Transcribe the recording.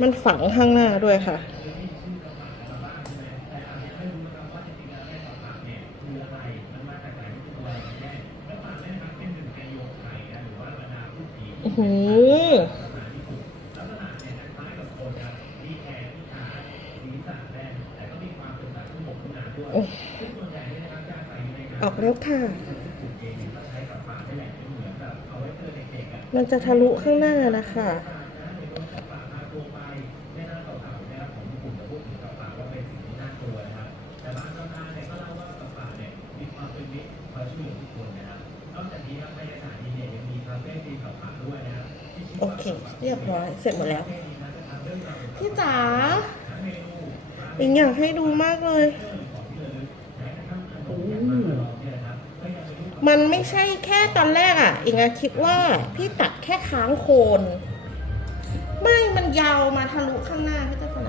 มันฝังข้างหน้าด้วยค่ะ โอ้โหออกแล้วค่ะ มันจะทะลุข้างหน้านะคะ โอเค เรียบร้อย เสร็จหมดแล้ว พี่จ๋าอิงอยากให้ดูมากเลย มันไม่ใช่แค่ตอนแรกอะ อิงอะคิดว่าพี่ตัดแค่ค้างโคน ไม่ มันยาวมาทะลุข้างหน้าพี่จะฟัง